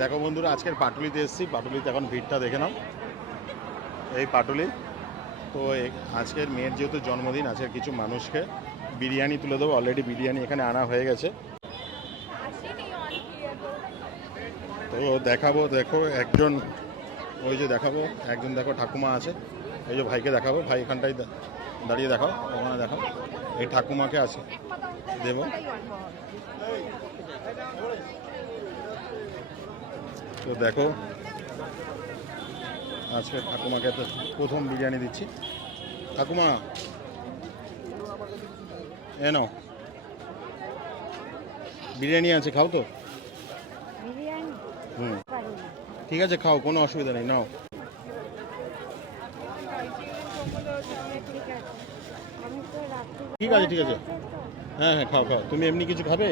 দেখো বন্ধুরা, আজকের পাটুলিতে এসেছি। পাটুলিতে এখন ভিড়টা দেখে নাও। এই পাটুলি তো আজকের মেয়ের যেহেতু জন্মদিন, আজকের কিছু মানুষকে বিরিয়ানি তুলে দেবো। অলরেডি বিরিয়ানি এখানে আনা হয়ে গেছে। তো দেখাবো, দেখো একজন, ওই যে দেখাবো একজন, দেখো ঠাকুমা আছে। এই যে ভাইকে দেখাবো, ভাই এখানটাই দাঁড়িয়ে দেখাও, ওখানে দেখাও। এই ঠাকুমাকে আছে দেবো। তো দেখো আজকে ঠাকুমাকে তো প্রথম বিরিয়ানি দিচ্ছি। ঠাকুমা এ নাও, বিরিয়ানি আছে, খাও তো। হুম, ঠিক আছে, খাও, কোনো অসুবিধা নেই, নাও। ঠিক আছে, ঠিক আছে, হ্যাঁ হ্যাঁ, খাও খাও। তুমি এমনি কিছু খাবে?